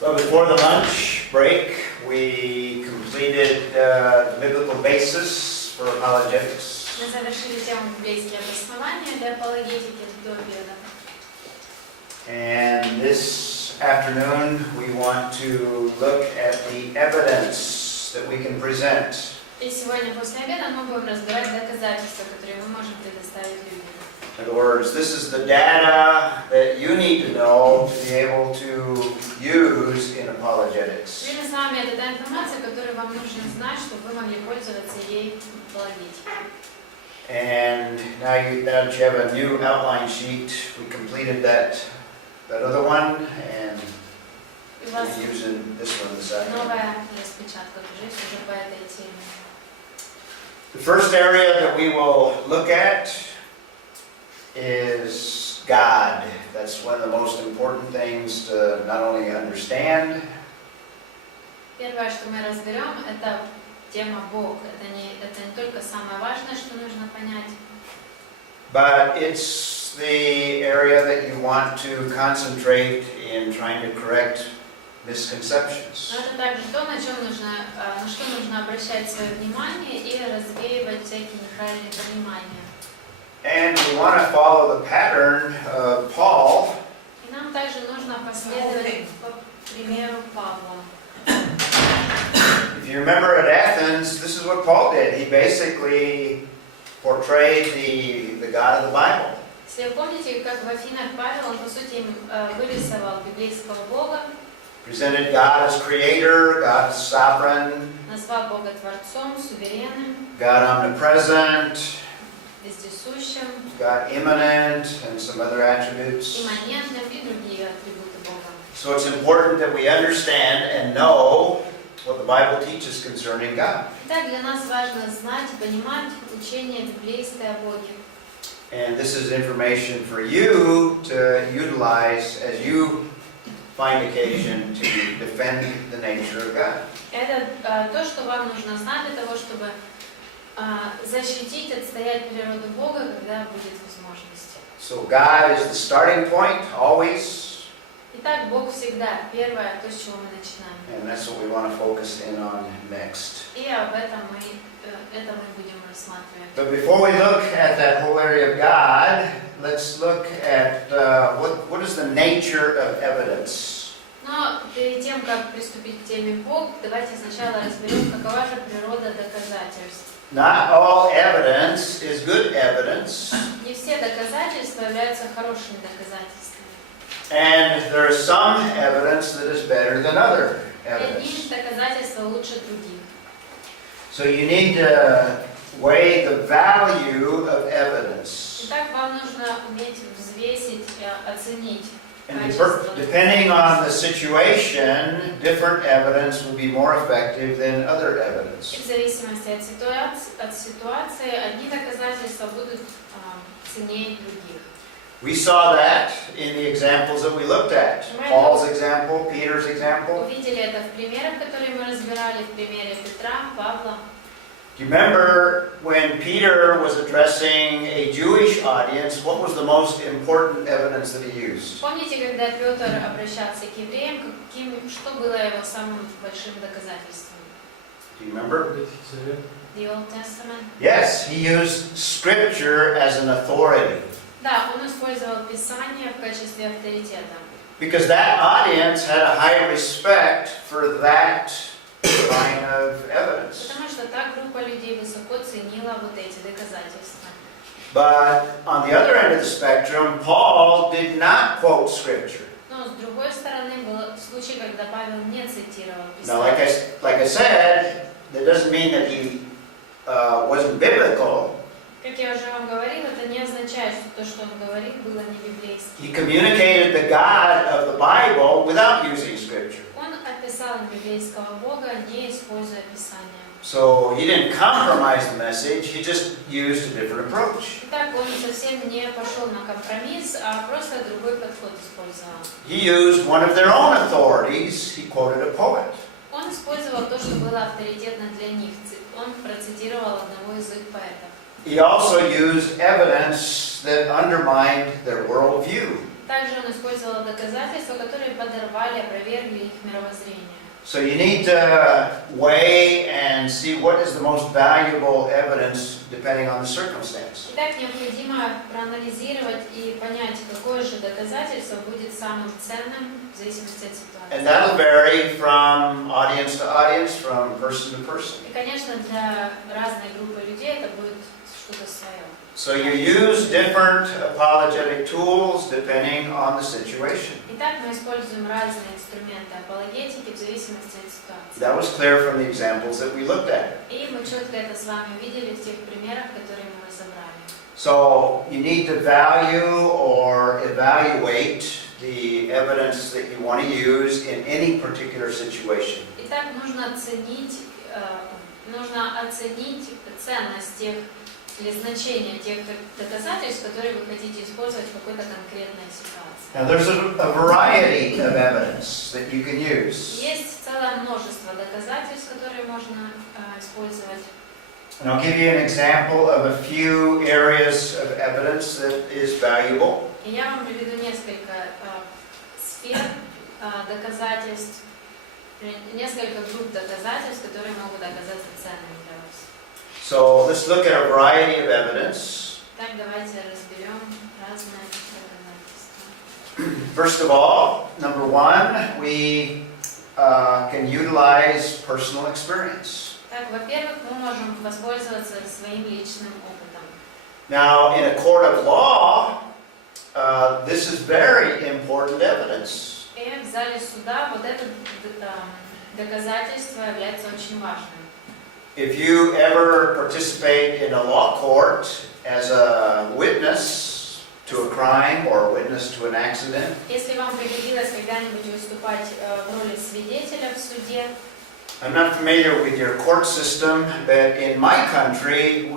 Well, before the lunch break, we completed the biblical basis for apologetics. Мы завершили тему библейские обоснования для апологетики до обеда. And this afternoon, we want to look at the evidence that we can present. И сегодня после обеда мы будем разбирать доказательства, которые мы можем предоставить людям. In other words, this is the data that you need to know to be able to use in apologetics. Другими словами, это та информация, которую вам нужно знать, чтобы вы могли пользоваться ей в апологетике. And now that you have a new outline sheet, we completed that other one, and И у вас we're using this one this afternoon. новая распечатка тоже есть уже по этой теме. The first area that we will look at is God. That's one of the most important things to not only understand, Первое, что мы разберем, это тема Бог. Это не только самое важное, что нужно понять, but it's the area that you want to concentrate in trying to correct misconceptions. но это также то, на что нужно обращать свое внимание и развеивать всякие неправильные понимания. And we want to follow the pattern of Paul. И нам также нужно последовать по примеру Павла. If you remember at Athens, this is what Paul did. He basically portrayed the God of the Bible. Если вы помните, как в Афинах Павел, он по сути вырисовал библейского Бога, Presented God as creator, God as sovereign, назвал Бога Творцом, суверенным, God omnipresent, вездесущим, God immanent, and some other attributes. имманентным и другие атрибуты Бога. So it's important that we understand and know what the Bible teaches concerning God. Итак, для нас важно знать и понимать учение библейское о Боге. And this is information for you to utilize as you find occasion to defend the nature of God. Это то, что вам нужно знать для того, чтобы защитить, отстоять природу Бога, когда будет возможность. So God is the starting point, always. Итак, Бог всегда первое, то, с чего мы начинаем. And that's what we want to focus in on next. И об этом мы будем рассматривать. But before we look at that whole area of God, let's look at what is the nature of evidence. Но перед тем, как приступить к теме Бог, давайте сначала разберем, какова же природа доказательств. Not all evidence is good evidence. Не все доказательства являются хорошими доказательствами. And there is some evidence that is better than other Одни evidence. доказательства лучше других. So you need to weigh the value of evidence. Итак, вам нужно уметь взвесить, оценить And качество. depending on the situation, different evidence will be more effective than other И evidence. в зависимости от ситуации, одни доказательства будут ценнее других. We saw that in the examples that we looked at. Paul's example, Peter's example. Увидели это в примерах, которые мы разбирали, в примере Петра, Павла. Do you remember when Peter was addressing a Jewish audience, what was the most important evidence that he used? Помните, когда Петр обращался к евреям, что было его самым большим доказательством? Do you remember? The Old Testament? Yes, he used Scripture as an authority. Да, он использовал Писание в качестве авторитета. Because that audience had a high respect for that line of evidence. Потому что та группа людей высоко ценила вот эти доказательства. But on the other end of the spectrum, Paul did not quote Scripture. Но с другой стороны, был случай, когда Павел не цитировал Now, Писание. like I said, that doesn't mean that he wasn't biblical. Как я уже вам говорил, это не означает, что то, что он говорил, было не библейским. He communicated the God of the Bible without using Scripture. Он описал библейского Бога, не используя Писание. So he didn't compromise the message, he just used a different approach. Итак, он совсем не пошел на компромисс, а просто другой подход использовал. He used one of their own authorities, he quoted a poet. Он использовал то, что было авторитетно для них. Он процитировал одного из их поэтов. He also used evidence that undermined their worldview. Также он использовал доказательства, которые подорвали, опровергли их мировоззрение. So you need to weigh and see what is the most valuable evidence depending on the circumstance. Итак, необходимо проанализировать и понять, какое же доказательство будет самым ценным в зависимости от ситуации. And that'll vary from audience to audience, from person to person. И, конечно, для разной группы людей это будет что-то свое. So you use different apologetic tools depending on the situation. Итак, мы используем разные инструменты апологетики в зависимости от ситуации. That was clear from the examples that we looked at. И мы четко это с вами видели в тех примерах, которые мы разобрали. So you need to value or evaluate the evidence that you want to use in any particular situation. Итак, нужно оценить ценность тех или значение тех доказательств, которые вы хотите использовать в какой-то конкретной ситуации. Now there's a variety of evidence that you can use. Есть целое множество доказательств, которые можно использовать. And I'll give you an example of a few areas of evidence that is valuable. И я вам приведу несколько сфер доказательств, несколько групп доказательств, которые могут оказаться ценными для вас. So let's look at a variety of evidence. Так, давайте разберем разные доказательства. First of all, number one, we can utilize personal experience. Так, во-первых, мы можем воспользоваться своим личным опытом. Now, in a court of law, this is very important evidence. И в зале суда вот это доказательство является очень важным. If you ever participate in a law court as a witness to a crime or a witness to an accident, Если вам приходилось когда-нибудь выступать в роли свидетеля в суде, I'm not familiar with your court system, but in my country,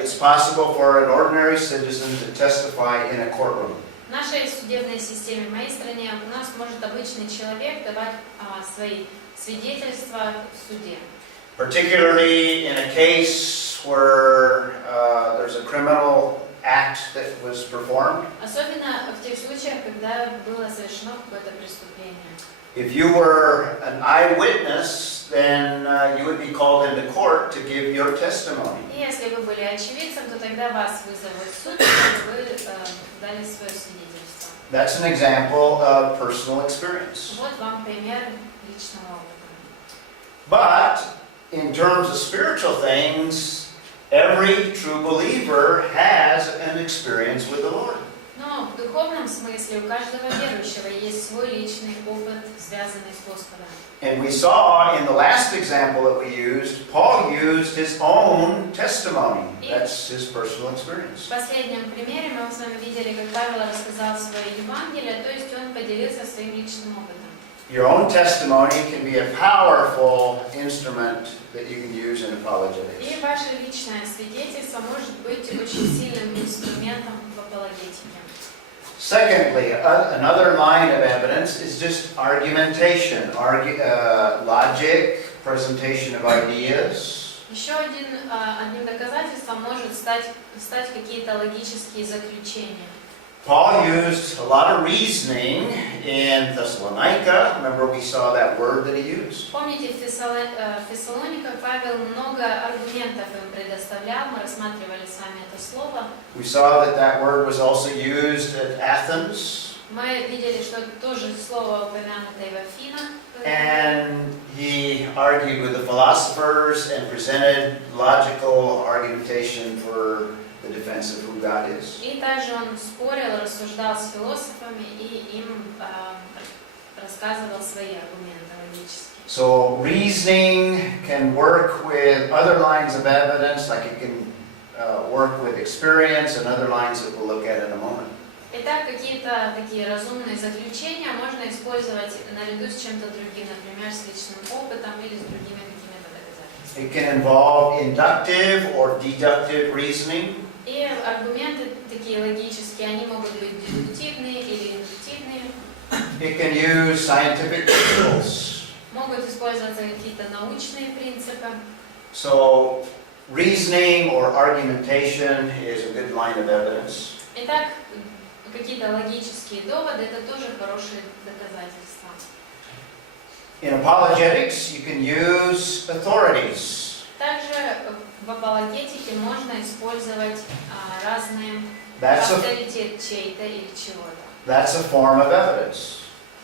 it's possible for an ordinary citizen to testify in a courtroom. в нашей судебной системе, в моей стране, у нас может обычный человек давать свои свидетельства в суде. Particularly in a case where there's a criminal act that was performed. Особенно в тех случаях, когда было совершено какое-то преступление. If you were an eyewitness, then you would be called into court to give your testimony. И если вы были очевидцем, то тогда вас вызовут в суд, чтобы вы дали свое свидетельство. That's an example of personal experience. Вот вам пример личного опыта. But in terms of spiritual things, every true believer has an experience with the Lord. Но в духовном смысле у каждого верующего есть свой личный опыт, связанный с Господом. And we saw in the last example that we used, Paul used his own testimony. That's his personal experience. В последнем примере мы с вами видели, как Павел рассказал свое Евангелие, то есть он поделился своим личным опытом. Your own testimony can be a powerful instrument that you can use in apologetics. И ваше личное свидетельство может быть очень сильным инструментом в апологетике. Secondly, another line of evidence is just argumentation, logic, presentation of ideas. Еще одним доказательством может стать какие-то логические заключения. Paul used a lot of reasoning in Thessalonica. Remember we saw that word that he used. Помните, в Фессалониках Павел много аргументов им предоставлял, мы рассматривали с вами это слово. We saw that that word was also used at Athens. Мы видели, что это тоже слово упомянуто и в Афинах. And he argued with the philosophers and presented logical argumentation for the defense of who God is. И также он спорил, рассуждал с философами и им рассказывал свои аргументы логические. So reasoning can work with other lines of evidence, like it can work with experience and other lines that we'll look at in a moment. Итак, какие-то такие разумные заключения можно использовать наряду с чем-то другим, например, с личным опытом или с другими какими-то доказательствами. It can involve inductive or deductive reasoning. И аргументы такие логические, они могут быть дедуктивные или индуктивные. It can use scientific principles. Могут использоваться какие-то научные принципы. So reasoning or argumentation is a good line of evidence. Итак, какие-то логические доводы – это тоже хорошие доказательства. In apologetics, you can use authorities. Также в апологетике можно использовать разные That's a, авторитет чей-то или чего-то. that's a form of evidence.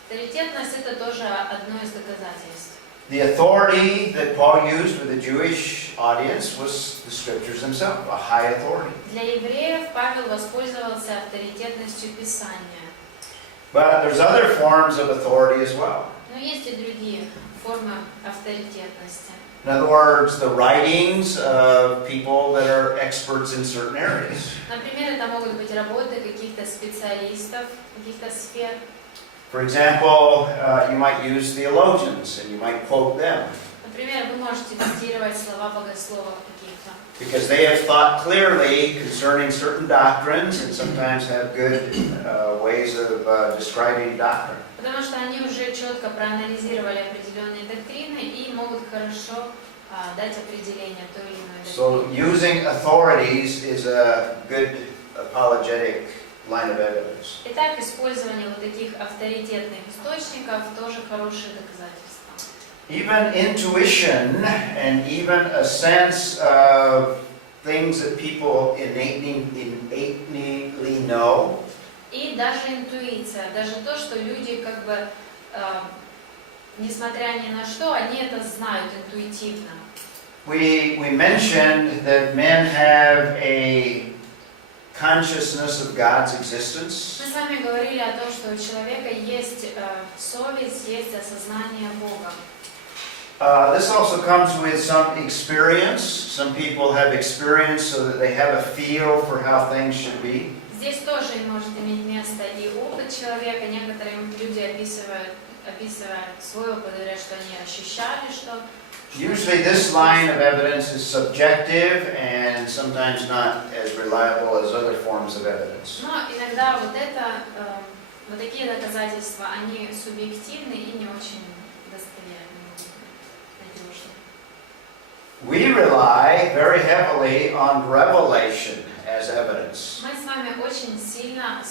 Авторитетность – это тоже одно из доказательств. The authority that Paul used with the Jewish audience was the scriptures themselves, a high authority. Для евреев Павел воспользовался авторитетностью Писания. But there's other forms of authority as well. Но есть и другие формы авторитетности. In other words, the writings of people that are experts in certain areas. Например, это могут быть работы каких-то специалистов, каких-то сфер. For example, you might use theologians and you might quote them Например, вы можете цитировать слова богословов каких-то. because they have thought clearly concerning certain doctrines and sometimes have good ways of describing doctrine. Потому что они уже четко проанализировали определенные доктрины и могут хорошо дать определение той или иной So доктрине. using authorities is a good apologetic line of evidence. Итак, использование вот таких авторитетных источников тоже хорошие доказательства. Even intuition and even a sense of things that people innately know. И даже интуиция, даже то, что люди как бы, несмотря ни на что, они это знают интуитивно. We mentioned that men have a consciousness of God's existence. Мы с вами говорили о том, что у человека есть совесть, есть осознание Бога. This also comes with some experience. Some people have experience so that they have a feel for how things should be. Здесь тоже может иметь место и опыт человека. Некоторые люди описывая свой опыт, говорят, что они ощущали, что... Usually this line of evidence is subjective and sometimes not as reliable as other forms of evidence. Но иногда вот такие доказательства, они субъективны и не очень достоверны, надежны. We rely very heavily on revelation as evidence. Мы с вами очень сильно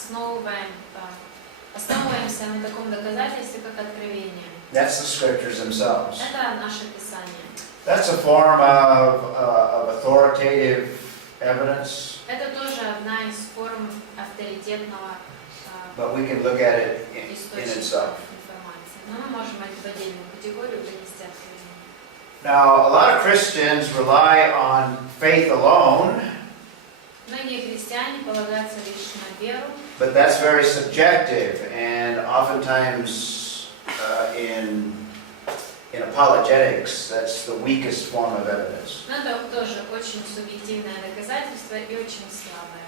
основываемся на таком доказательстве, как откровение. That's the scriptures themselves. Это наше Писание. That's a form of authoritative evidence, Это тоже одна из форм авторитетного but we can look at it in источника itself. информации. Но мы можем это в отдельную категорию вынести откровение. Now, a lot of Christians rely on faith alone, Многие христиане полагаются лишь на веру, but that's very subjective, and oftentimes in apologetics, that's the weakest form of evidence. но это тоже очень субъективное доказательство и очень слабое.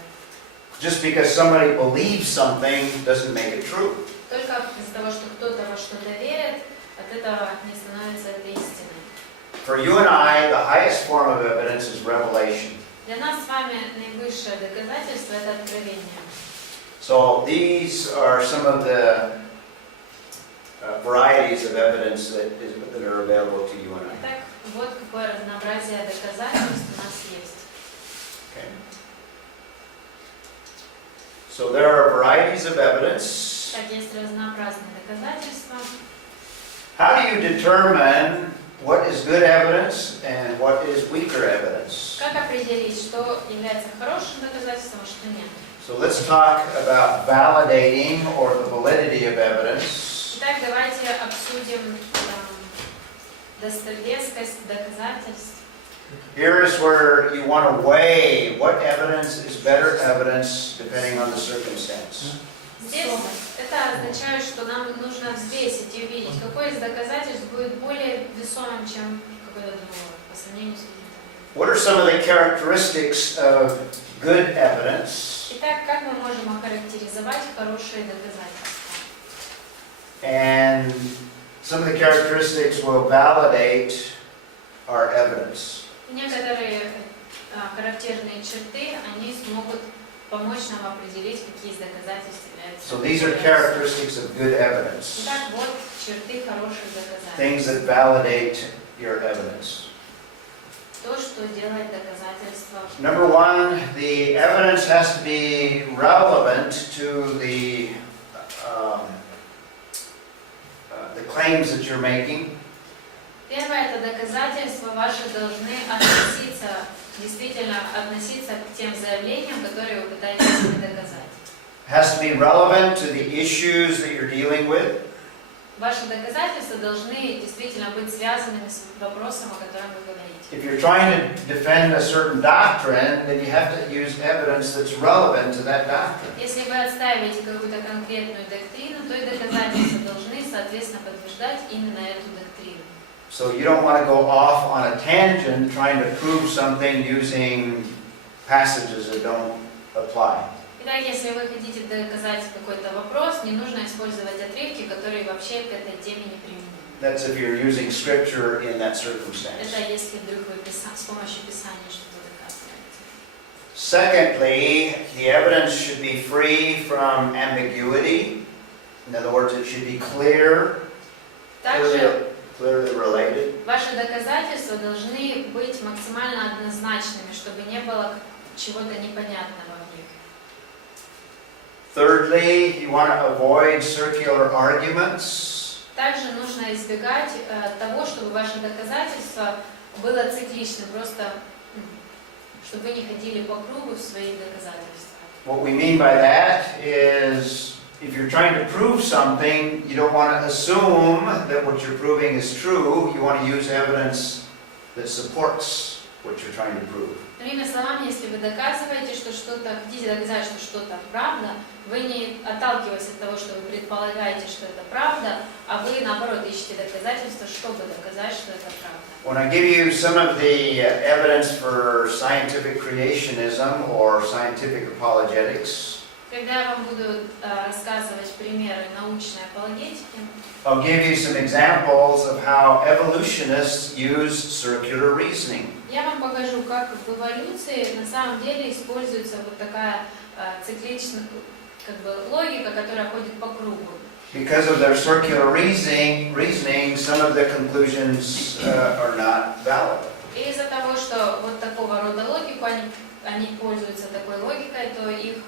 Just because somebody believes something doesn't make it true. Только из-за того, что кто-то во что-то верит, от этого не становится это истиной. For you and I, the highest form of evidence is revelation. Для нас с вами наивысшее доказательство – это откровение. So these are some of the varieties of evidence that are available to you and I. Итак, вот какое разнообразие доказательств у нас есть. Okay. So there are varieties of evidence. Так, есть разнообразные доказательства. How do you determine what is good evidence and what is weaker evidence? Как определить, что является хорошим доказательством, а что нет? So let's talk about validating or the validity of evidence. Итак, давайте обсудим достоверность доказательств. Here is where you want to weigh what evidence is better evidence depending on the circumstance. Здесь это означает, что нам нужно взвесить и увидеть, какое из доказательств будет более весомым, чем какое-то другое, по сравнению с другим. What are some of the characteristics of good evidence? Итак, как мы можем охарактеризовать хорошие доказательства? And some of the characteristics will validate our evidence. Некоторые характерные черты, они смогут помочь нам определить, какие из доказательств являются. So these are characteristics of good evidence. Итак, вот черты хороших доказательств. Things that validate your evidence. то, что делает доказательство. Number one, the evidence has to be relevant to the claims that you're making. Первое, это доказательства ваши должны действительно относиться к тем заявлениям, которые вы пытаетесь доказать. Has to be relevant to the issues that you're dealing with. Ваши доказательства должны действительно быть связанными с вопросом, о котором вы говорите. If you're trying to defend a certain doctrine, then you have to use evidence that's relevant to that doctrine. Если вы отстаиваете какую-то конкретную доктрину, то и доказательства должны, соответственно, подтверждать именно эту доктрину. So you don't want to go off on a tangent trying to prove something using passages that don't apply. Итак, если вы хотите доказать какой-то вопрос, не нужно использовать отрывки, которые вообще к этой теме не применимы. That's if you're using scripture in that circumstance. Это если вдруг вы с помощью Писания что-то доказываете. Secondly, the evidence should be free from ambiguity. In other words, it should be clear, Также clearly related. ваши доказательства должны быть максимально однозначными, чтобы не было чего-то непонятного в них. Thirdly, you want to avoid circular arguments. Также нужно избегать того, чтобы ваше доказательство было цикличным, просто чтобы вы не ходили по кругу в своих доказательствах. What we mean by that is, if you're trying to prove something, you don't want to assume that what you're proving is true. You want to use evidence that supports what you're trying to prove. Другими словами, если вы доказываете, что что-то, хотите доказать, что что-то правда, вы не отталкиваетесь от того, что вы предполагаете, что это правда, а вы, наоборот, ищете доказательства, чтобы доказать, что это правда. When I give you some of the evidence for scientific creationism or scientific apologetics, Когда я вам буду рассказывать примеры научной апологетики, I'll give you some examples of how evolutionists use circular reasoning. я вам покажу, как в эволюции на самом деле используется вот такая цикличная логика, которая ходит по кругу. Because of their circular reasoning, some of the conclusions are not valid. И из-за того, что вот такого рода логику они пользуются такой логикой, то их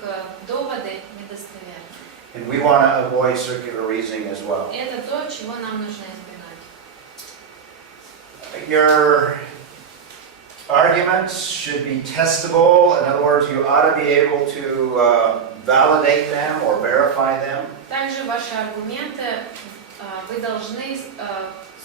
доводы недостоверны. And we want to avoid circular reasoning as well. И это то, чего нам нужно избегать. Your arguments should be testable. In other words, you ought to be able to validate them or verify them. Также ваши аргументы вы должны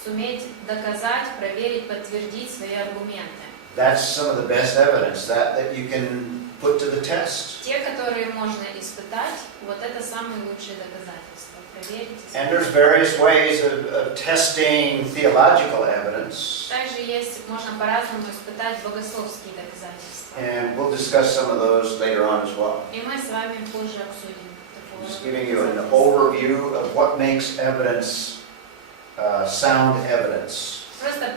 суметь доказать, проверить, подтвердить свои аргументы. That's some of the best evidence that you can put to the test. Те, которые можно испытать, вот это самые лучшие доказательства. Проверить. And there's various ways of testing theological evidence. Также можно по-разному испытать богословские доказательства. And we'll discuss some of those later on as well. И мы с вами позже обсудим. I'm just giving you an overview of what makes evidence sound evidence. Просто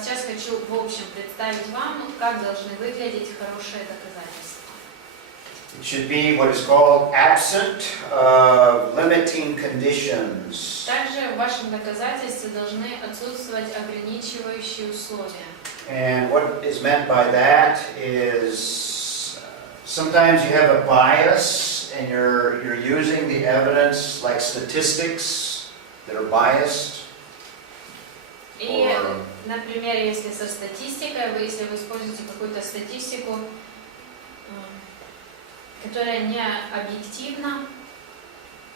сейчас хочу в общем представить вам, как должны выглядеть хорошие доказательства. It should be what is called absent of limiting conditions. Также в вашем доказательстве должны отсутствовать ограничивающие условия. And what is meant by that is sometimes you have a bias and you're using the evidence like statistics that are biased. И, например, если со статистикой, если вы используете какую-то статистику, которая не объективна,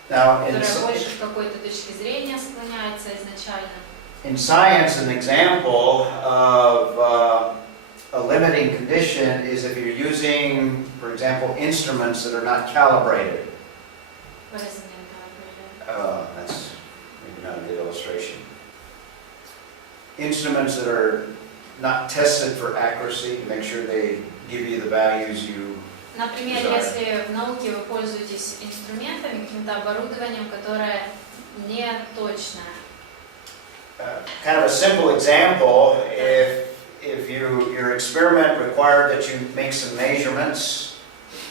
которая больше с какой-то точки зрения склоняется изначально. In science, an example of a limiting condition is if you're using, for example, instruments that are not calibrated. That's maybe not a good illustration. Instruments that are not tested for accuracy, make sure they give you the values you Например, desire. если в науке вы пользуетесь инструментами, каким-то оборудованием, которое не точное. Kind of a simple example, if your experiment required that you make some measurements,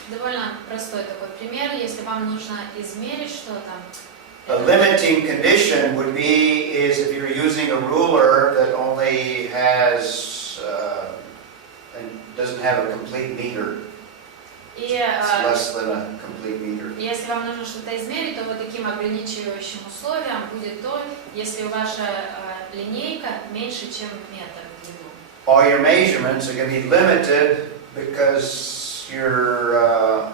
Довольно простой такой пример. Если вам нужно измерить что-то, a limiting condition would be is if you're using a ruler that only has doesn't have a complete meter. И It's less than a complete meter. если вам нужно что-то измерить, то вот таким ограничивающим условием будет то, если ваша линейка меньше, чем метр в длину. All your measurements are going to be limited because your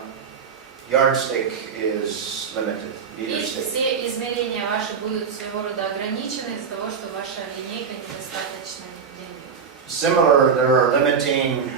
yardstick is limited. И Meter stick. все измерения ваши будут своего рода ограничены из-за того, что ваша линейка недостаточно длинная. Similar, there are limiting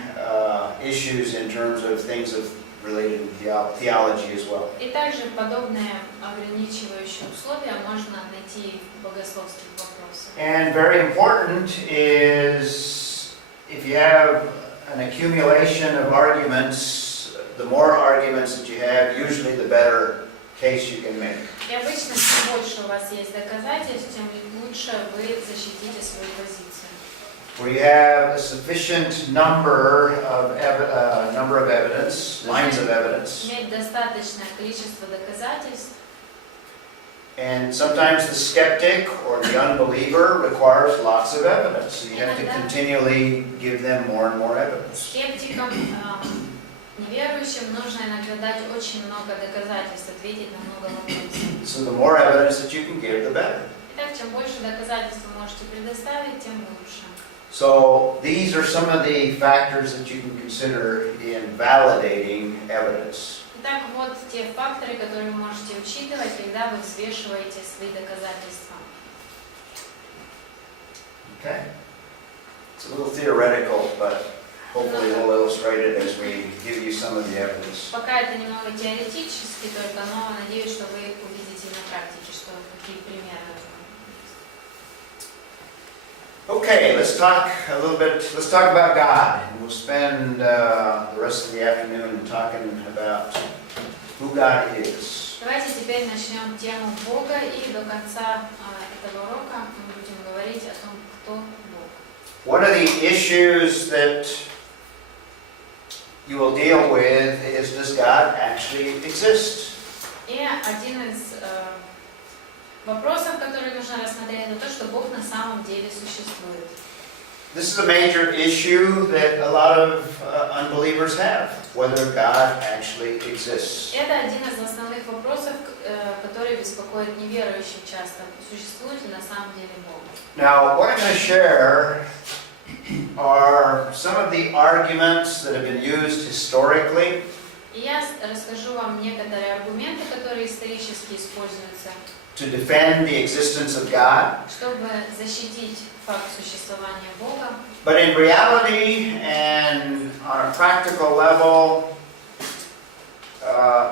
issues in terms of things related to theology as well. И также подобные ограничивающие условия можно найти в богословских вопросах. And very important is if you have an accumulation of arguments, the more arguments that you have, usually the better case you can make. И обычно, чем больше у вас есть доказательств, тем лучше вы защитите свою позицию. Where you have a sufficient number of evidence, lines of evidence, Иметь достаточное количество доказательств. and sometimes the skeptic or the unbeliever requires lots of evidence. So you have to continually give them more and more evidence. Скептикам, неверующим нужно иногда дать очень много доказательств, ответить на много вопросов. So the more evidence that you can give, the better. Итак, чем больше доказательств вы можете предоставить, тем лучше. So these are some of the factors that you can consider in validating evidence. Итак, вот те факторы, которые вы можете учитывать, когда вы взвешиваете свои доказательства. Okay. It's a little theoretical, but hopefully we'll illustrate it as we give you some of the evidence. Пока это немного теоретически только, но надеюсь, что вы увидите на практике, что какие примеры. Okay, let's talk a little bit, let's talk about God. We'll spend the rest of the afternoon talking about who God is. Давайте теперь начнем тему Бога, и до конца этого урока мы будем говорить о том, кто Бог. One of the issues that you will deal with is, does God actually exist? И один из вопросов, которые нужно рассмотреть, это то, что Бог на самом деле существует. This is a major issue that a lot of unbelievers have, whether God actually exists. Это один из основных вопросов, который беспокоит неверующих часто. Существует ли на самом деле Бог? Now, what I'm going to share are some of the arguments that have been used historically. И я расскажу вам некоторые аргументы, которые исторически используются, to defend the existence of God. чтобы защитить факт существования Бога. But in reality and on a practical level,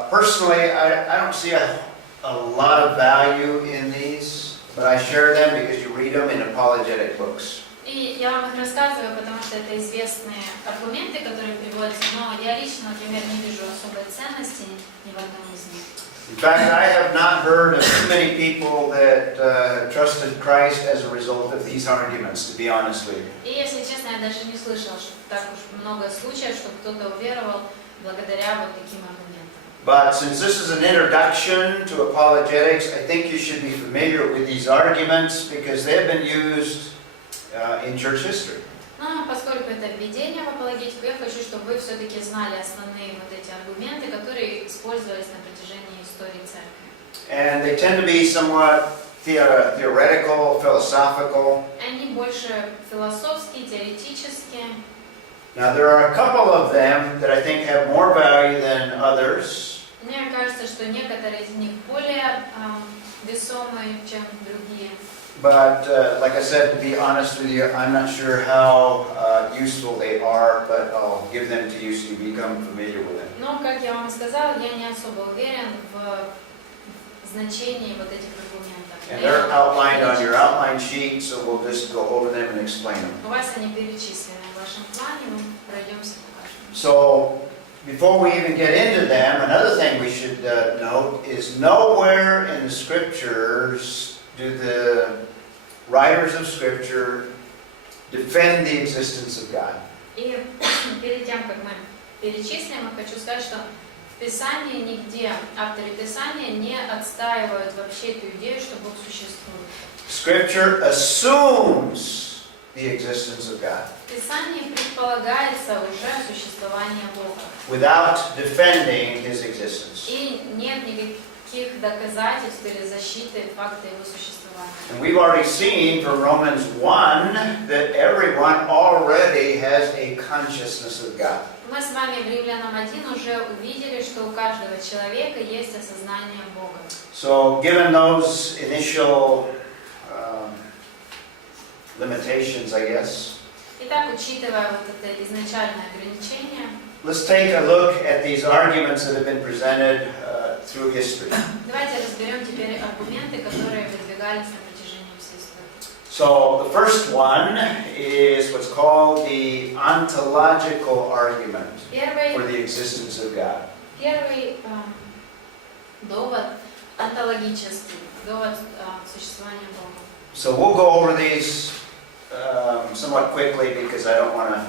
personally, I don't see a lot of value in these, but I share them because you read them in apologetic books. И я вам их рассказываю, потому что это известные аргументы, которые приводятся, но я лично, например, не вижу особой ценности ни в одном из них. In fact, I have not heard of too many people that trusted Christ as a result of these arguments, to be honest with you. И если честно, я даже не слышала, что так уж много случаев, что кто-то уверовал благодаря вот таким аргументам. But since this is an introduction to apologetics, I think you should be familiar with these arguments because they have been used in church history. Но поскольку это введение в апологетику, я хочу, чтобы вы все-таки знали основные вот эти аргументы, которые использовались на протяжении истории церкви. And they tend to be somewhat theoretical, philosophical. Они больше философские, теоретические. Now there are a couple of them that I think have more value than others. Мне кажется, что некоторые из них более весомые, чем другие. But like I said, to be honest with you, I'm not sure how useful they are, but I'll give them to you so you become familiar with them. Но, как я вам сказала, я не особо уверен в значении вот этих аргументов. And they're outlined on your outline sheet, so we'll just go over them and explain them. У вас они перечислены в вашем плане, мы пройдемся, покажем. So before we even get into them, another thing we should note is nowhere in the scriptures do the writers of Scripture defend the existence of God. И перед тем, как мы перечислим, я хочу сказать, что в Писании нигде авторы Писания не отстаивают вообще эту идею, что Бог существует. Scripture assumes the existence of God, В Писании предполагается уже существование Бога. without defending His existence. И нет никаких доказательств или защиты факта его существования. And we've already seen from Romans 1 that everyone already has a consciousness of God. Мы с вами в Римлянам 1 уже увидели, что у каждого человека есть осознание Бога. So, given those initial limitations, I guess, Итак, учитывая вот это изначальное ограничение, let's take a look at these arguments that have been presented through history. давайте разберем теперь аргументы, которые выдвигались на протяжении всей истории. So, the first one is what's called the ontological argument for the existence of God. Первый довод онтологический, довод существования Бога. So, we'll go over these somewhat quickly because I don't want to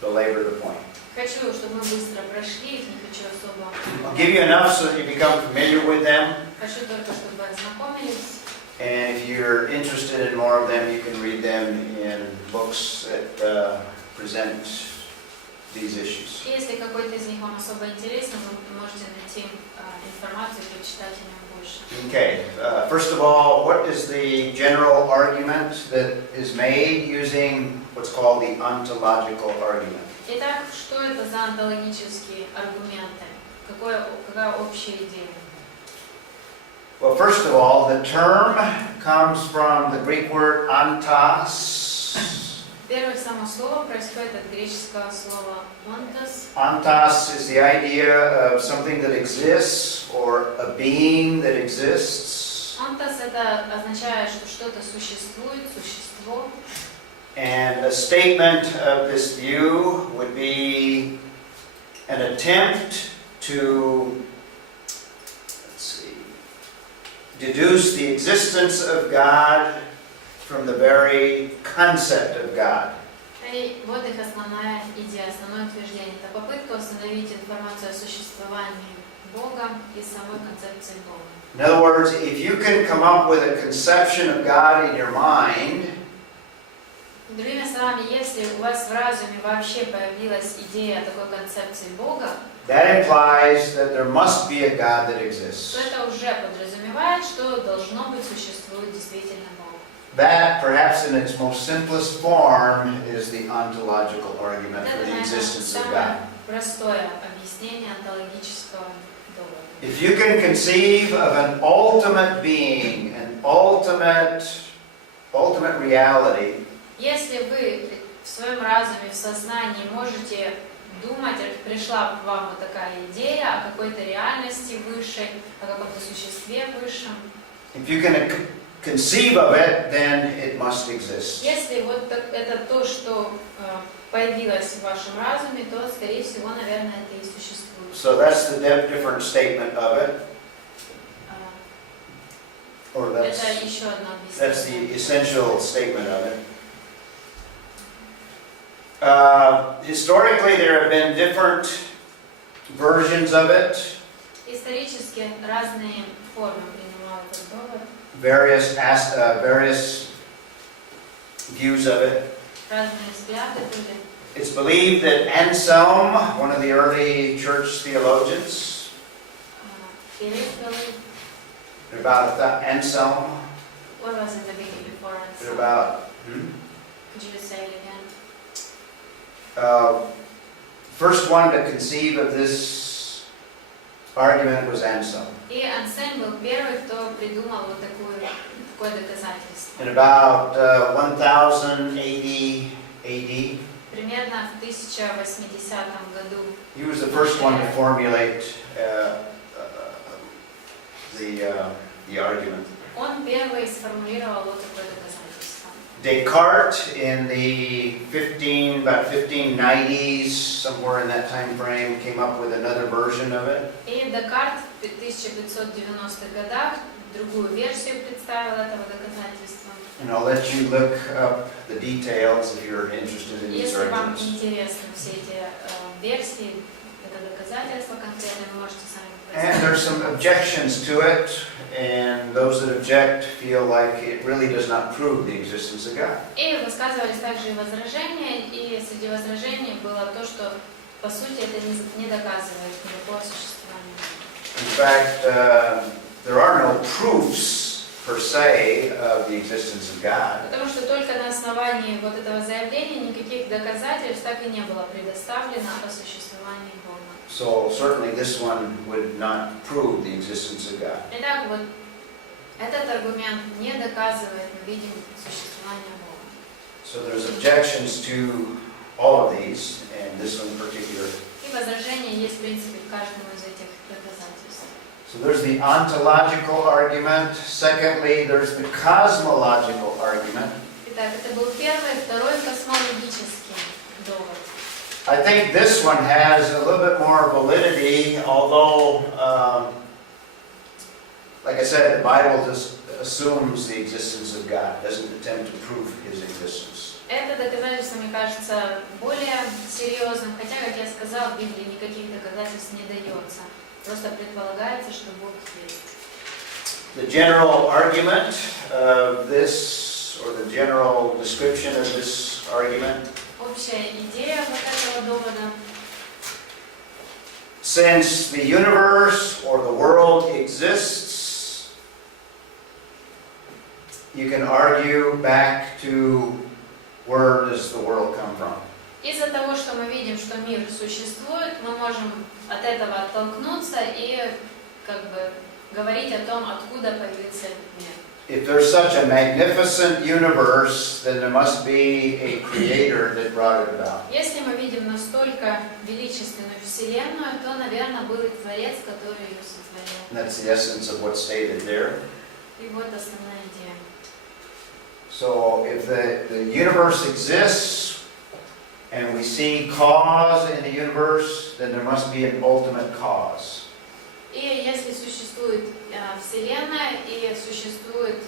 belabor the point. Хочу, чтобы мы быстро прошли их, не хочу особо. I'll give you enough so that you become familiar with them. Хочу только, чтобы ознакомились. And if you're interested in more of them, you can read them in books that present these issues. И если какой-то из них вам особо интересен, вы можете найти информацию и прочитать о нем больше. Okay, first of all, what is the general argument that is made using what's called the ontological argument? Итак, что это за онтологические аргументы? Какая общая идея? Well, first of all, the term comes from the Greek word ontos. Первое само слово происходит от греческого слова «онтос». Ontos is the idea of something that exists or a being that exists. «Онтос» это означает, что что-то существует, существо. And a statement of this view would be an attempt to, deduce the existence of God from the very concept of God. И вот их основная идея, основное утверждение. Это попытка установить информацию о существовании Бога и самой концепции Бога. In other words, if you can come up with a conception of God in your mind, Другими словами, если у вас в разуме вообще появилась идея такой концепции Бога, that implies that there must be a God that exists. то это уже подразумевает, что должно быть существует действительно Бог. That, perhaps in its most simplest form, is the ontological argument for the existence of God. Простое объяснение онтологического довода. If you can conceive of an ultimate being, an ultimate reality, Если вы в своем разуме, в сознании можете думать, пришла к вам вот такая идея о какой-то реальности высшей, о каком-то существе высшем, if you can conceive of it, then it must exist. если вот это то, что появилось в вашем разуме, то, скорее всего, наверное, это и существует. So that's the different statement of it. Or Это еще одно that's the объяснение. essential statement of it. Historically, there have been different versions of it, Исторически разные формы принимал этот довод, various views of it. разные взгляды были. It's believed that Anselm, one of the early church theologians, about Anselm, What was in the beginning before and about Could you say it again? first one to conceive of this argument was Anselm. И Ансельм был первый, кто придумал вот такое доказательство. In about 1080 AD, Примерно в 1080 году he was the first one to formulate the argument. он первый сформулировал вот такое доказательство. Descartes in the about 1590s, somewhere in that time frame, came up with another version of it. И Декарт в 1590-х годах другую версию представил этого доказательства. And I'll let you look up the details if you're interested in these Если вам arguments. интересны все эти версии, это доказательства конкретные, вы можете сами And there's some objections to it, and those that object feel like it really does not prove the existence of God. И высказывались также и возражения, и среди возражений было то, что по сути это не доказывает никакого существования. In fact, there are no proofs per se of the existence of God. Потому что только на основании вот этого заявления никаких доказательств так и не было предоставлено о существовании Бога. So certainly this one would not prove the existence of God. Итак, вот этот аргумент не доказывает, мы видим, существование Бога. So there's objections to all of these, and this one in particular. И возражения есть, в принципе, к каждому из этих доказательств. So there's the ontological argument. Secondly, there's the cosmological argument. Итак, это был первый, второй космологический довод. I think this one has a little bit more validity, although, like I said, the Bible just assumes the existence of God, doesn't attempt to prove His existence. Это доказательство, мне кажется, более серьезным, хотя, как я сказал, в Библии никаких доказательств не дается. Просто предполагается, что Бог есть. The general argument of this, or the general description of this argument, Общая идея вот этого довода. since the universe or the world exists, you can argue back to where does the world come from. Из-за того, что мы видим, что мир существует, мы можем от этого оттолкнуться и как бы говорить о том, откуда появился мир. If there's such a magnificent universe, then there must be a creator that brought it about. Если мы видим настолько величественную Вселенную, то, наверное, был и Творец, который ее сотворил. And that's the essence of what's stated there. И вот основная идея. So if the universe exists and we see cause in the universe, then there must be an ultimate cause. И если существует Вселенная и существует,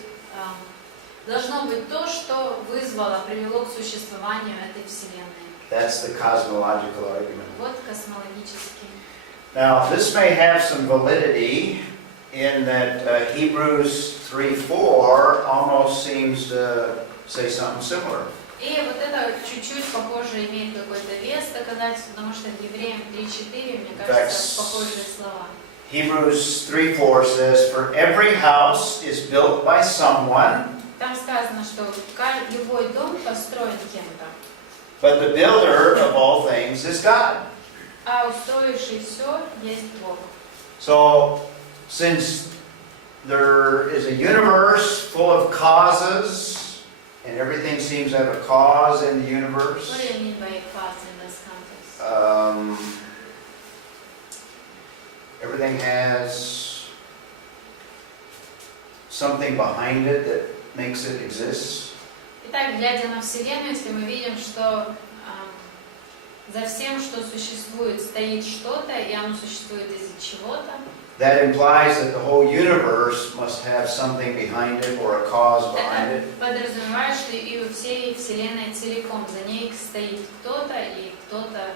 должно быть то, что вызвало, привело к существованию этой Вселенной. That's the cosmological argument. Вот космологический. Now, this may have some validity in that Hebrews 3:4 almost seems to say something similar. И вот это чуть-чуть похоже имеет какой-то вес доказательств, потому что в Евреям 3:4, мне кажется, похожие слова. Hebrews 3:4 says, "For every house is built by someone, Там сказано, что любой дом построен кем-то, but the builder of all things is God." а устроивший все есть Бог. So, since there is a universe full of causes, and everything seems to have a cause in the universe, What do you mean by a cause in this context? everything has something behind it that makes it exist. Итак, глядя на Вселенную, если мы видим, что за всем, что существует, стоит что-то, и оно существует из-за чего-то, That implies that the whole universe must have something behind it or a cause behind это it. подразумевает, что и у всей Вселенной целиком за ней стоит кто-то, и кто-то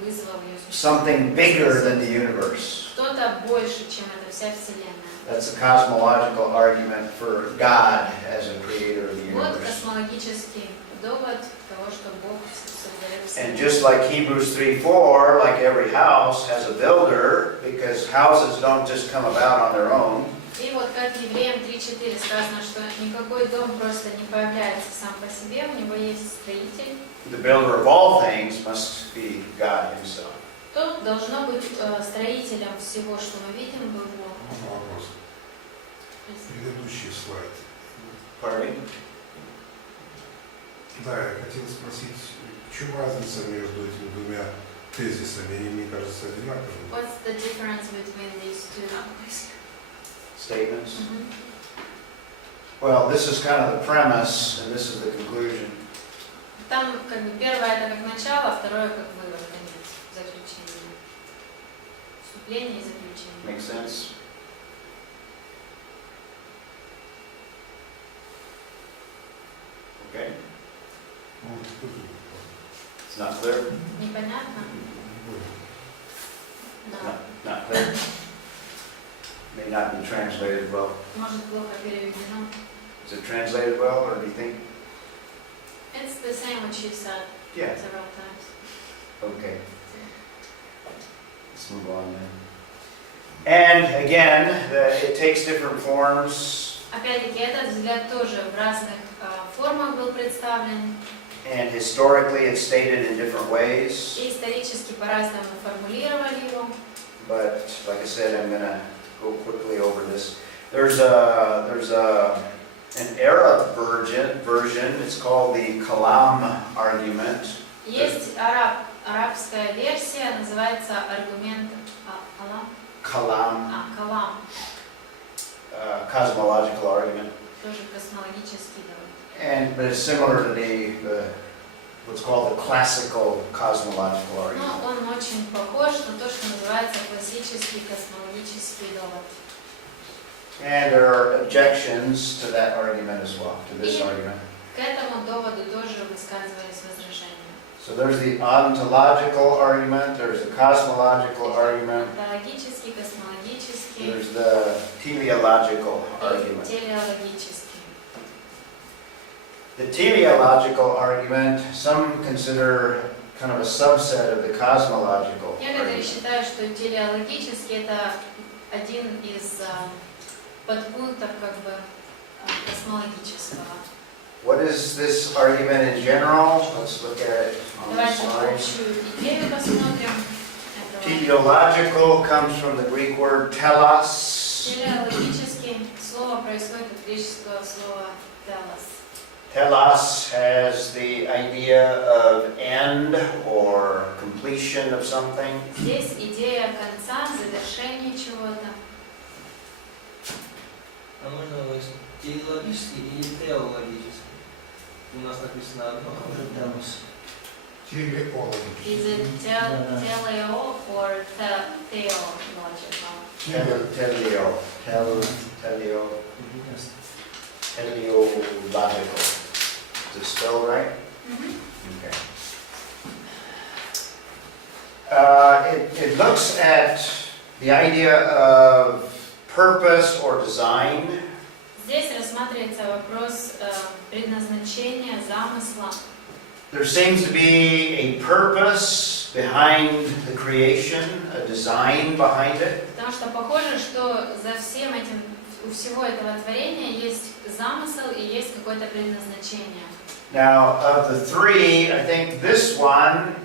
вызвал ее существование. Something bigger than the universe. Кто-то больше, чем эта вся Вселенная. That's a cosmological argument for God as a creator of the Вот universe. космологический довод того, что Бог создает And Вселенную. just like Hebrews 3:4, like every house has a builder, because houses don't just come about on their own. И вот как Евреям 3:4 сказано, что никакой дом просто не появляется сам по себе, у него есть строитель. The builder of all things must be God Himself. То должно быть строителем всего, что мы видим, был Бог. Можно вопрос? Предыдущий слайд. Pardon me? Да, я хотел спросить, в чем разница между этими двумя тезисами? Они, мне кажется, одинаковые. What's the difference between these two? Statements. Мгм. Well, this is kind of the premise, and this is the conclusion. Там как бы первое это как начало, а второе как вывод, конец, заключение. Вступление и заключение. Make sense? Okay? Вот, It's not clear? Непонятно? Да. Not clear? may not be translated well. Может, плохо переведено. Is it translated well, or do you think? It's the same what you said Yeah. several times. Okay. Let's move on then. And again, it takes different forms, Опять-таки, этот взгляд тоже в разных формах был представлен, and historically it's stated in different ways. и исторически по-разному формулировали его. But like I said, I'm gonna go quickly over this. There's an Arab version. It's called the Kalam argument. Есть арабская версия, называется аргумент Kalam, Калам, cosmological argument. тоже космологический довод. But it's similar to the what's called the classical cosmological Но argument. он очень похож на то, что называется классический космологический довод. And there are objections to that argument as well, to this И argument. к этому доводу тоже высказывались возражения. So there's the ontological argument, there's the cosmological argument, Онтологический, космологический there's the teleological и argument. телеологический. The teleological argument, some consider kind of a subset of the cosmological Некоторые argument. считают, что телеологический это один из подпунктов как бы космологического. What is this argument in general? Let's look at it on the Давайте slide. общую идею посмотрим. Teleological comes from the Greek word telos. Телеологический слово происходит от греческого слова телос. Telos has the idea of end or completion of something. Здесь идея конца, завершения чего-то. А можно телеологический или теологический? У нас написано одно, а уже телос. Is it teleo or theological? Teleological. Is it spelled right? Okay. It looks at the idea of purpose or design. Здесь рассматривается вопрос предназначения, замысла. There seems to be a purpose behind the creation, a design behind it. Потому что похоже, что за всем этим, у всего этого творения есть замысел и есть какое-то предназначение. Now, of the three, I think this one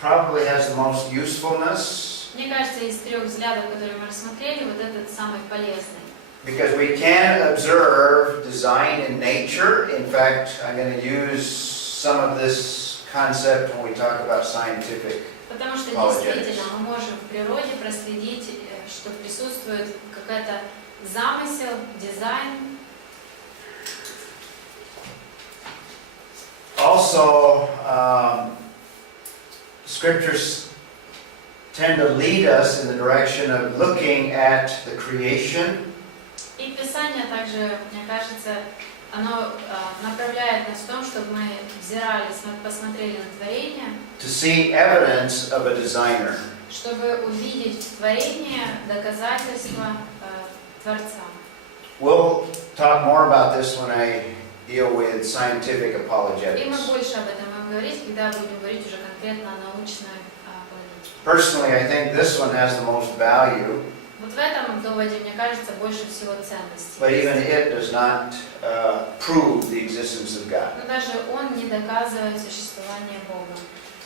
probably has the most usefulness, Мне кажется, из трех взглядов, которые мы рассмотрели, вот этот самый полезный. because we can observe design in nature. In fact, I'm going to use some of this concept when we talk about scientific. Потому что Apologetics. действительно мы можем в природе проследить, что присутствует какой-то замысел, дизайн. Also, scriptures tend to lead us in the direction of looking at the creation. И Писание также, мне кажется, оно направляет нас в том, чтобы мы взирали, посмотрели на творение, To see evidence of a designer. чтобы увидеть в творении доказательства Творца. We'll talk more about this when I deal with scientific И мы apologetics. больше об этом будем говорить, когда будем говорить уже конкретно о научной апологетике. Personally, I think this one has the most value, Вот в этом доводе, мне кажется, больше всего ценностей. but even it does not prove the existence of God. Но даже он не доказывает существование Бога.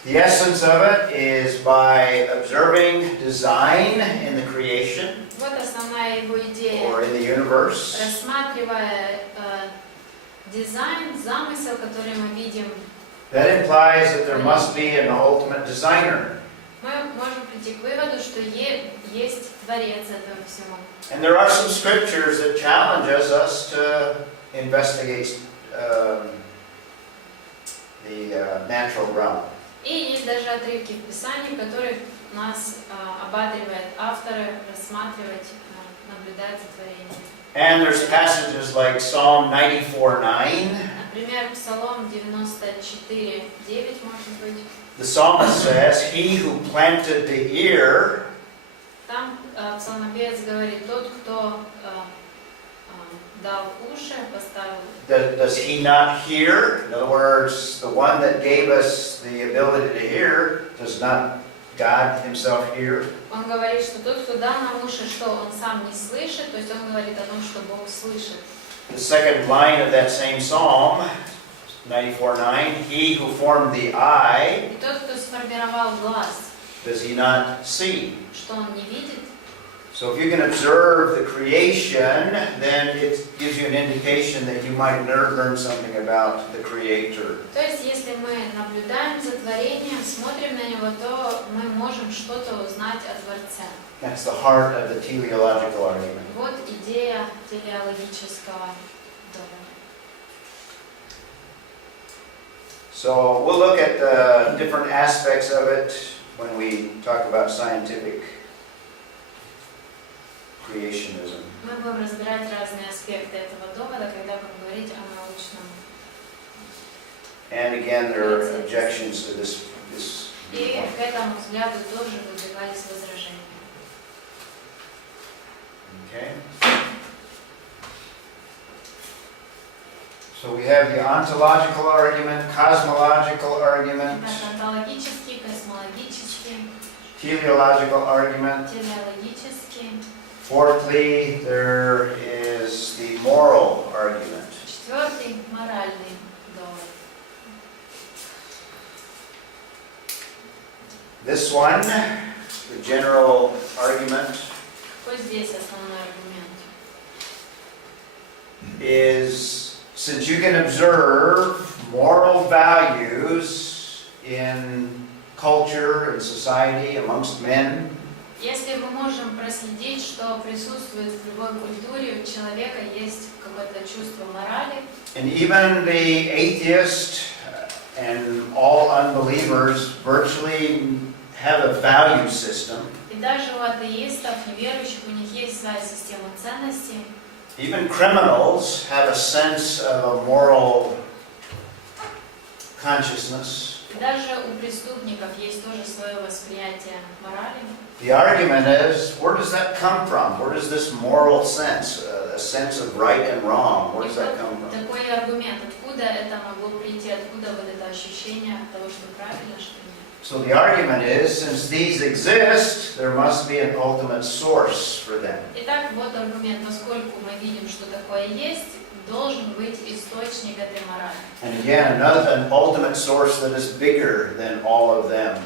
The essence of it is by observing design in the creation Вот основная его идея. or in the universe. Рассматривая дизайн, замысел, который мы видим, That implies that there must be an ultimate designer. мы можем прийти к выводу, что есть Творец этого всего. And there are some scriptures that challenges us to investigate the natural realm. И есть даже отрывки в Писании, в которых нас ободривает авторы рассматривать, наблюдать за творением. And there's passages like Psalm 94:9. Например, Псалом 94:9, может быть. The psalmist says, "He who planted the ear Там псалмопевец говорит, тот, кто дал уши, поставил. Does he not hear? In other words, the one that gave us the ability to hear, does not God himself hear? Он говорит, что тот, кто дал нам уши, что он сам не слышит, то есть он говорит о том, что Бог слышит. The second line of that same psalm, 94:9, he who formed the eye, И тот, кто сформировал глаз, does he not see? что он не видит. So if you can observe the creation, then it gives you an indication that you might learn something about the Creator. То есть, если мы наблюдаем за творением, смотрим на него, то мы можем что-то узнать о Творце. That's the heart of the teleological argument. Вот идея телеологического довода. So we'll look at the different aspects of it when we talk about scientific creationism. Мы будем разбирать разные аспекты этого довода, когда будем говорить о научном. And again, there are objections to this. И к этому взгляду тоже выдвигались возражения. Okay. So we have the ontological argument, cosmological argument, Это онтологический, космологический, teleological argument. телеологический. Fourthly, there is the moral argument. Четвертый – моральный довод. This one, the general argument, Вот здесь основной аргумент. is since you can observe moral values in culture, in society, amongst men, Если мы можем проследить, что присутствует в любой культуре, у человека есть какое-то чувство морали, and even the atheist and all unbelievers virtually have a value system. и даже у атеистов, неверующих, у них есть своя система ценностей. Even criminals have a sense of a moral consciousness. И даже у преступников есть тоже свое восприятие морали. The argument is, where does that come from? Where does this moral sense, a sense of right and wrong, where И does that вот come from? такой аргумент, откуда это могло прийти, откуда вот это ощущение того, что правильно, что нет. So the argument is, since these exist, there must be an ultimate source for them. Итак, вот аргумент, поскольку мы видим, что такое есть, должен быть источник этой морали. And again, an ultimate source that is bigger than all of them.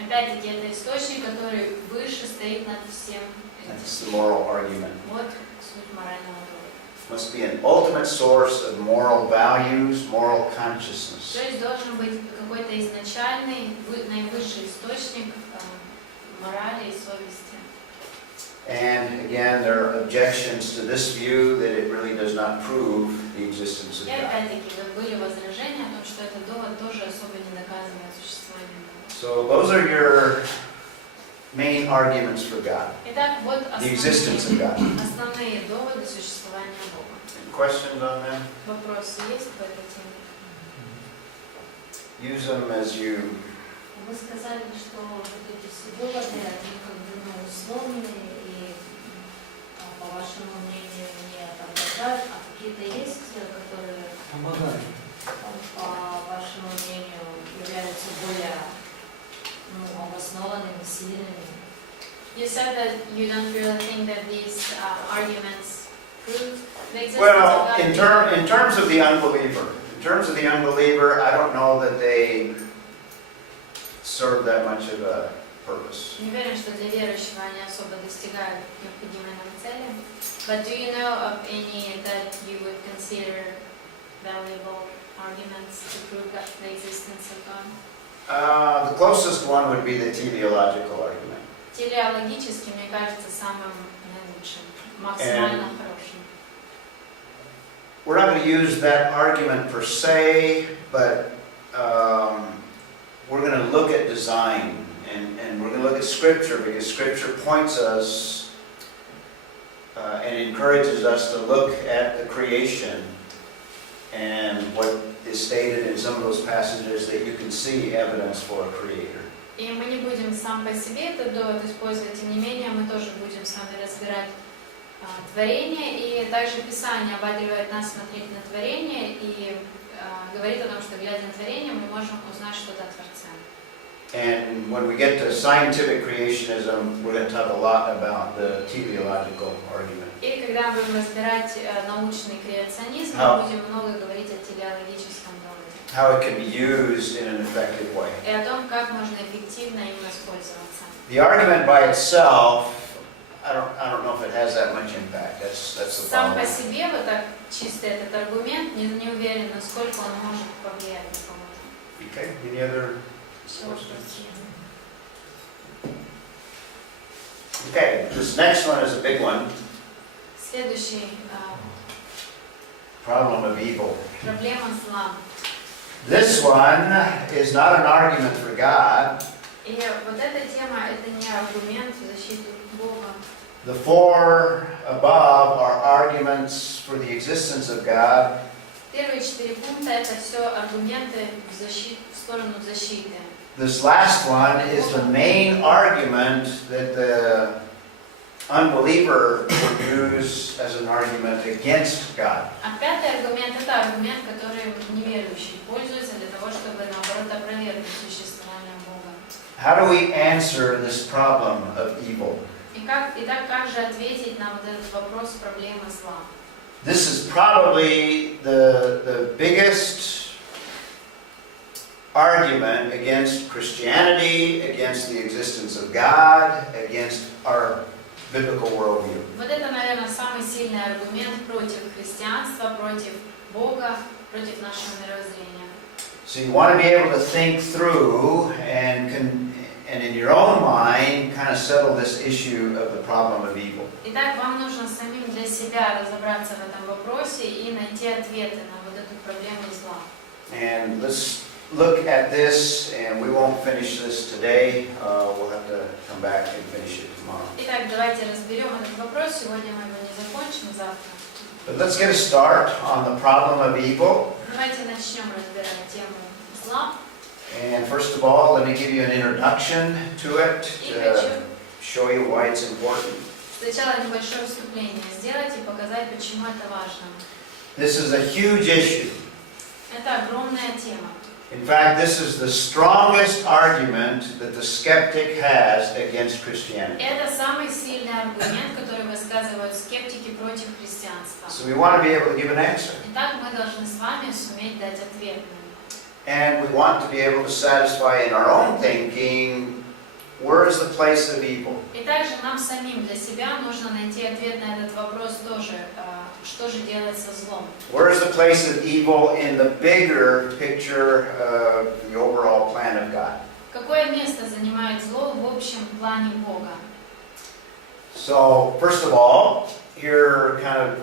Опять-таки, это источник, который выше стоит над всем That's этим. the moral argument. Вот суть морального довода. Must be an ultimate source of moral values, moral То consciousness. есть должен быть какой-то изначальный, наивысший источник морали и совести. And again, there are objections to this view that it really does not prove the existence of И God. опять-таки были возражения о том, что этот довод тоже особо не доказывает существование Бога. So those are your main arguments for God, Итак, вот the existence of God. основные доводы существования Бога. Any questions on them? Вопросы есть по этой теме? Use them as you. Вы сказали, что вот эти все доводы, они как бы условные и, по вашему мнению, не оправдают, а какие-то есть, которые, Помогали. по вашему мнению, являются более обоснованными, сильными? You said that you don't really think that these arguments prove the existence Well, of in God. terms of the unbeliever, I don't know that they serve that much of a purpose. Не уверен, что для верующего они особо достигают необходимой нам цели. But do you know of any that you would consider valuable arguments to prove the existence of God? The closest one would be the teleological argument. Телеологически, мне кажется, самым наилучшим, максимально хорошим. We're not going to use that argument per se, but we're going to look at design and we're going to look at Scripture because Scripture points us and encourages us to look at the creation and what is stated in some of those passages that you can see evidence for a Creator. И мы не будем сам по себе этот довод использовать, тем не менее мы тоже будем с вами разбирать творение. И также Писание ободривает нас смотреть на творение и говорит о том, что глядя на творение мы можем узнать что-то о Творце. And when we get to scientific creationism, we're going to talk a lot about the teleological argument. И когда мы будем разбирать научный креационизм, мы будем много говорить о телеологическом доводе. How it can be used in an effective way. И о том, как можно эффективно им воспользоваться. The argument by itself, I don't know if it has that much impact. That's the Сам по problem. себе вот так чисто этот аргумент, не уверен, насколько он может повлиять на кого-то. Okay. Any other Всё, questions? Okay. This next one is a big one. Следующий Problem of evil. проблема зла. This one is not an argument for God. И вот эта тема, это не аргумент в защиту Бога. The four above are arguments for the existence of God. Первые 4 пункта это все аргументы в сторону защиты. This last one is the main argument that the unbeliever would use as an argument against God. А пятый аргумент это аргумент, который неверующий пользуется для того, чтобы наоборот опровергнуть существование Бога. How do we answer this problem of evil? Итак, как же ответить на вот этот вопрос проблемы зла? This is probably the biggest argument against Christianity, against the existence of God, against our biblical worldview. Вот это, наверное, самый сильный аргумент против христианства, против Бога, против нашего мировоззрения. So you want to be able to think through and in your own mind kind of settle this issue of the problem of evil. Итак, вам нужно самим для себя разобраться в этом вопросе и найти ответы на вот эту проблему зла. And let's look at this, and we won't finish this today. We'll have to come back and finish it tomorrow. Итак, давайте разберем этот вопрос. Сегодня мы его не закончим, завтра. But let's get a start on the problem of evil. Давайте начнем разбирать тему зла. And first of all, let me give you an introduction to it И to хочу show you why it's important. сначала небольшое вступление сделать и показать, почему это важно. This is a huge issue. Это огромная тема. In fact, this is the strongest argument that the skeptic has against Christianity. Это самый сильный аргумент, который высказывают скептики против христианства. So we want to be able to give an answer. Итак, мы должны с вами суметь дать ответ на него. And we want to be able to satisfy in our own thinking, where is the place of evil? И также нам самим для себя нужно найти ответ на этот вопрос тоже. Что же делать со злом? Where is the place of evil in the bigger picture of the overall plan of God? Какое место занимает зло в общем плане Бога? So, first of all, here kind of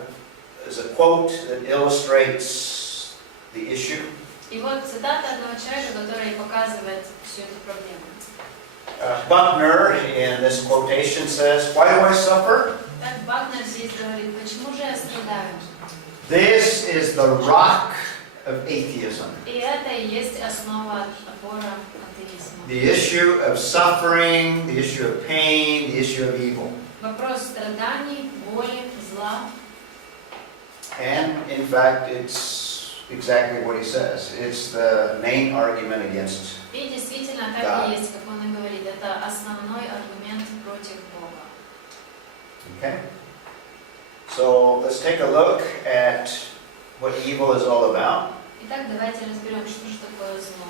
is a quote that illustrates the issue. И вот цитата одного человека, который показывает всю эту проблему. Buckner in this quotation says, "Why do I suffer? Так Багнер здесь говорит, почему же я страдаю? This is the rock of atheism. И это и есть основа опора атеизма. The issue of suffering, the issue of pain, the issue of evil. Вопрос страданий, боли, зла. And in fact, it's exactly what he says. It's the main argument against. И действительно так и есть, как он и говорит, это основной аргумент против Бога. Okay? So let's take a look at what evil is all about. Итак, давайте разберем, что же такое зло.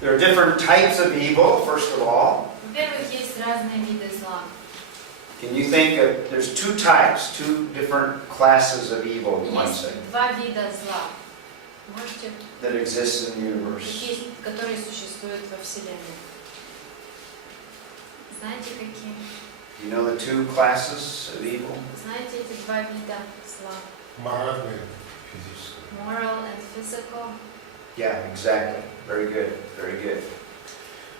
There are different types of evil, first of all. Во-первых, есть разные виды зла. Can you think of, there's two types, two different classes of evil, you might say, Есть два вида зла. Можете, that exist in the universe. которые существуют во Вселенной. Знаете, какие? You know the two classes of evil? Знаете эти два вида зла? Моральное, физическое. Moral and physical. Yeah, exactly. Very good, very good.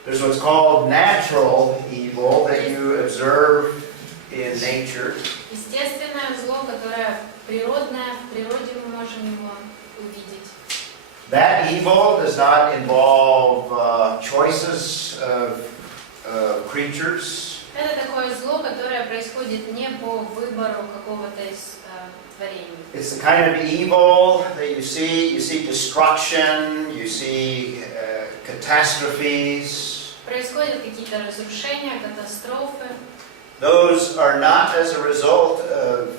There's what's called natural evil that you observe in nature. Естественное зло, которое природное, в природе мы можем его увидеть. That evil does not involve choices of creatures. Это такое зло, которое происходит не по выбору какого-то из творений. It's the kind of evil that you see. You see destruction, you see catastrophes. Происходят какие-то разрушения, катастрофы. Those are not as a result of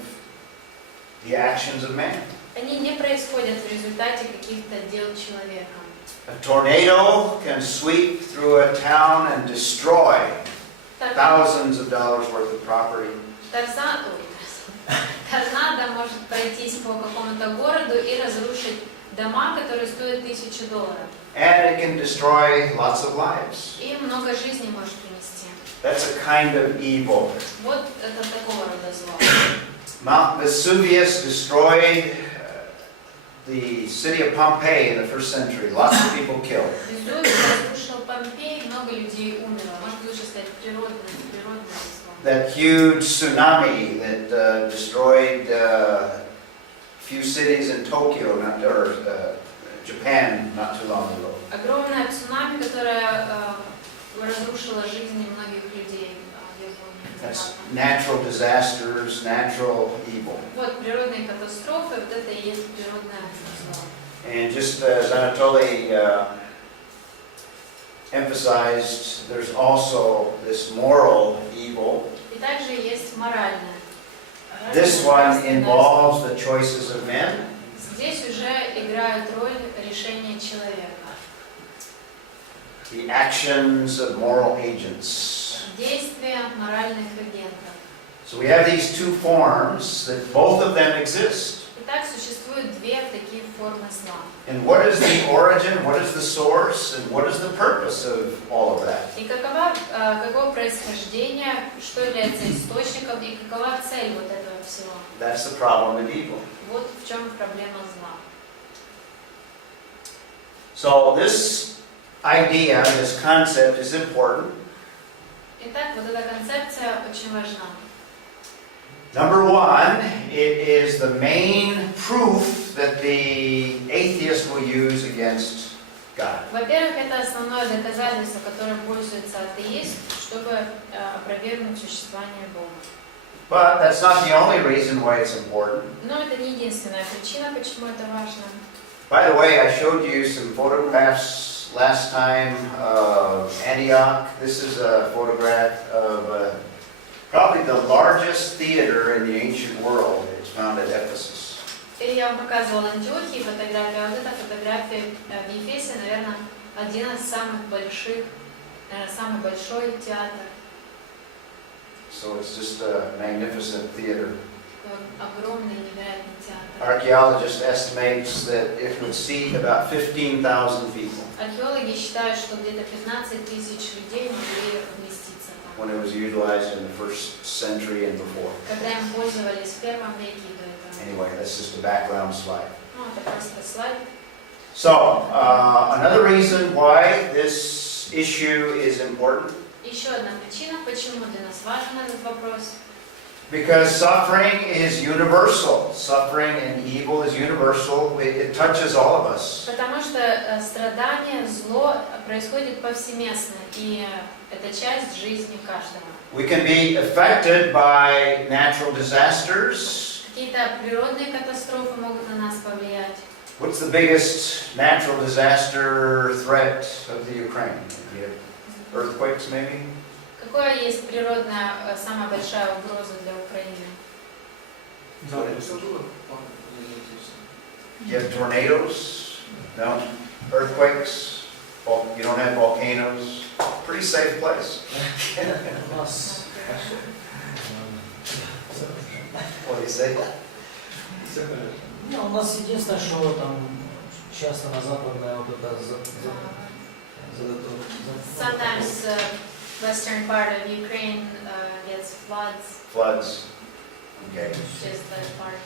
the actions of man. Они не происходят в результате каких-то дел человека. A tornado can sweep through a town and destroy thousands of dollars worth of property. Торнадо может пройтись по какому-то городу и разрушить дома, которые стоят $1000. And it can destroy lots of lives. И много жизней может принести. That's a kind of evil. Вот это такого рода зло. Mount Vesuvius destroyed the city of Pompeii in the 1st century. Lots of people killed. Везувий разрушил Помпей, много людей умерло. Может лучше сказать природное зло. That huge tsunami that destroyed a few cities in Tokyo, or Japan, not too long ago. Огромное цунами, которое разрушило жизни многих людей в Японии. That's natural disasters, natural evil. Вот природные катастрофы, вот это и есть природное зло. And just as Anatoly emphasized, there's also this moral evil. И также есть моральное. This one involves the choices of men. Здесь уже играют роль решения человека. The actions of moral agents. Действия моральных агентов. So we have these two forms that both of them exist. Итак, существует две такие формы зла. And what is the origin, what is the source, and what is the purpose of all of that? И каково происхождение, что является источником и какова цель вот этого всего? That's the problem of evil. Вот в чем проблема зла. So this idea, this concept is important. Итак, вот эта концепция очень важна. Number one, it is the main proof that the atheist will use against God. Во-первых, это основное доказательство, которым пользуется атеист, чтобы опровергнуть существование Бога. But that's not the only reason why it's important. Но это не единственная причина, почему это важно. By the way, I showed you some photographs last time of Antioch. This is a photograph of probably the largest theater in the ancient world. It's found at Ephesus. И я вам показывала Антиохии фотографию, а вот эта фотография в Ефесе, наверное, один из самых больших, самый большой театр. So it's just a magnificent theater. Огромный, невероятный театр. Archaeologists estimates that it would seat about 15,000 people Археологи считают, что где-то 15 тысяч людей могли вместиться там. when it was utilized in the 1st century and before. Когда им пользовались в первом веке и до этого. Anyway, that's just a background slide. Ну, это просто слайд. So, another reason why this issue is important, Еще одна причина, почему для нас важен этот вопрос. because suffering is universal. Suffering and evil is universal. It touches all of us. Потому что страдание, зло происходит повсеместно, и это часть жизни каждого. We can be affected by natural disasters. Какие-то природные катастрофы могут на нас повлиять. What's the biggest natural disaster threat of the Ukraine? Earthquakes, maybe? Какая есть природная, самая большая угроза для Украины? You have tornadoes? No? Earthquakes? You don't have volcanoes? Pretty safe place. У нас What do you say? у нас единственное, что там часто на западное вот это Sometimes western part of Ukraine gets floods. Floods. Okay. Just that part.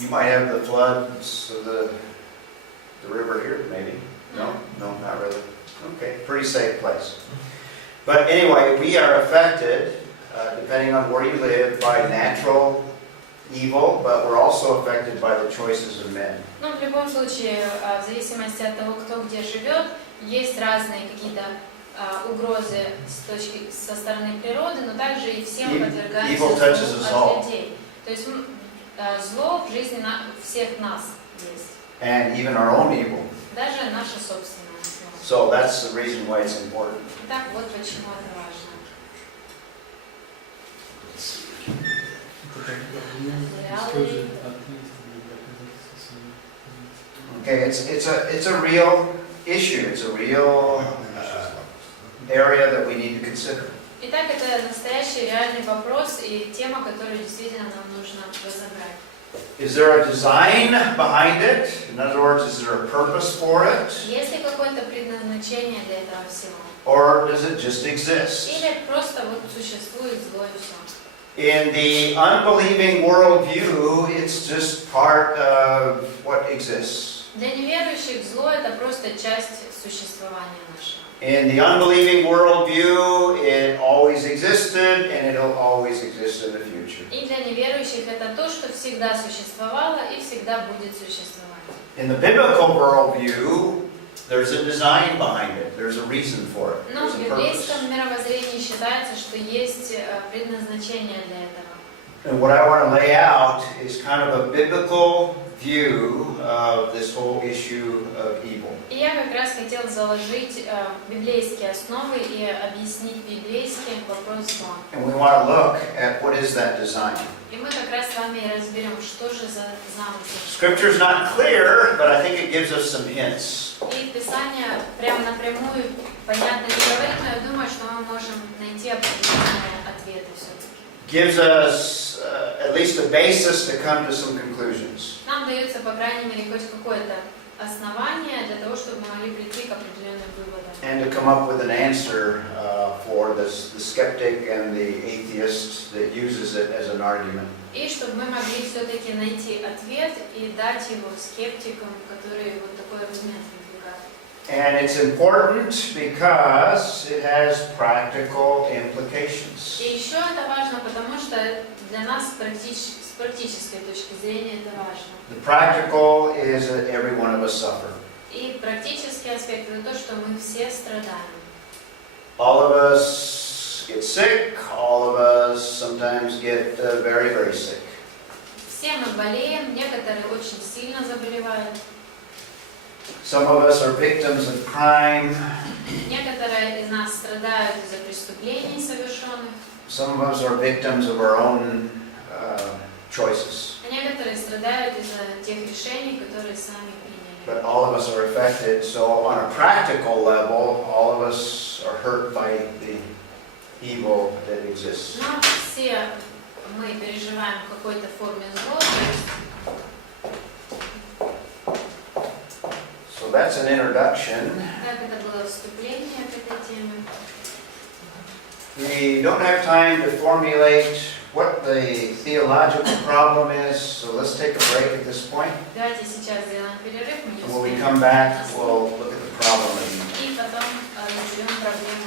You might have the floods of the river here, maybe? No? No, not really. Okay, pretty safe place. But anyway, we are affected, depending on where you live, by natural evil, but we're also affected by the choices of men. Ну, в любом случае, в зависимости от того, кто где живет, есть разные какие-то угрозы со стороны природы, но также и всем Evil подвергаемся touches злу us all. от людей. То есть зло в жизни всех нас есть, And even our own evil. даже наше собственное зло. So that's the reason why it's important. Итак, вот почему это важно. Реалии. Okay, it's a real issue. It's a real area that we need to consider. Итак, это настоящий реальный вопрос и тема, которую действительно нам нужно разобрать. Is there a design behind it? In other words, is there a purpose for it? Есть ли какое-то предназначение для этого всего? Or does it just exist? Или просто вот существует зло и все? In the unbelieving worldview, it's just part of what exists. Для неверующих зло это просто часть существования нашего. In the unbelieving worldview, it always existed and it'll always exist in the future. И для неверующих это то, что всегда существовало и всегда будет существовать. In the biblical worldview, there's a design behind it. There's a reason for it. Но There's в a purpose. библейском мировоззрении считается, что есть предназначение для этого. And what I want to lay out is kind of a biblical view of this whole issue of evil. И я как раз хотел заложить библейские основы и объяснить библейский вопрос зла. And we want to look at what is that design. И мы как раз с вами разберем, что же за замысел. Scripture's not clear, but I think it gives us some hints. И Писание прямо напрямую понятно не говорит, но я думаю, что мы можем найти определенные ответы все-таки. Gives us at least a basis to come to some conclusions. Нам дается, по крайней мере, хоть какое-то основание для того, чтобы мы могли прийти к определенным выводам. And to come up with an answer for the skeptic and the atheist that uses it as an argument. И чтобы мы могли все-таки найти ответ и дать его скептикам, которые вот такой аргумент выдвигают. And it's important because it has practical implications. И еще это важно, потому что для нас с практической точки зрения это важно. The practical is that every one of us suffer. И практический аспект это то, что мы все страдаем. All of us get sick. All of us sometimes get very, very sick. Все мы болеем, некоторые очень сильно заболевают. Some of us are victims of crime. Некоторые из нас страдают из-за преступлений совершенных. Some of us are victims of our own choices. А некоторые страдают из-за тех решений, которые сами приняли. But all of us are affected. So on a practical level, all of us are hurt by the evil that exists. Но все мы переживаем в какой-то форме зло. So that's an introduction. Так это было вступление к этой теме. We don't have time to formulate what the theological problem is, so let's take a break at this point. Давайте сейчас сделаем перерыв, мы не And when we успеем. come back, we'll look at the problem again. И потом разберем проблему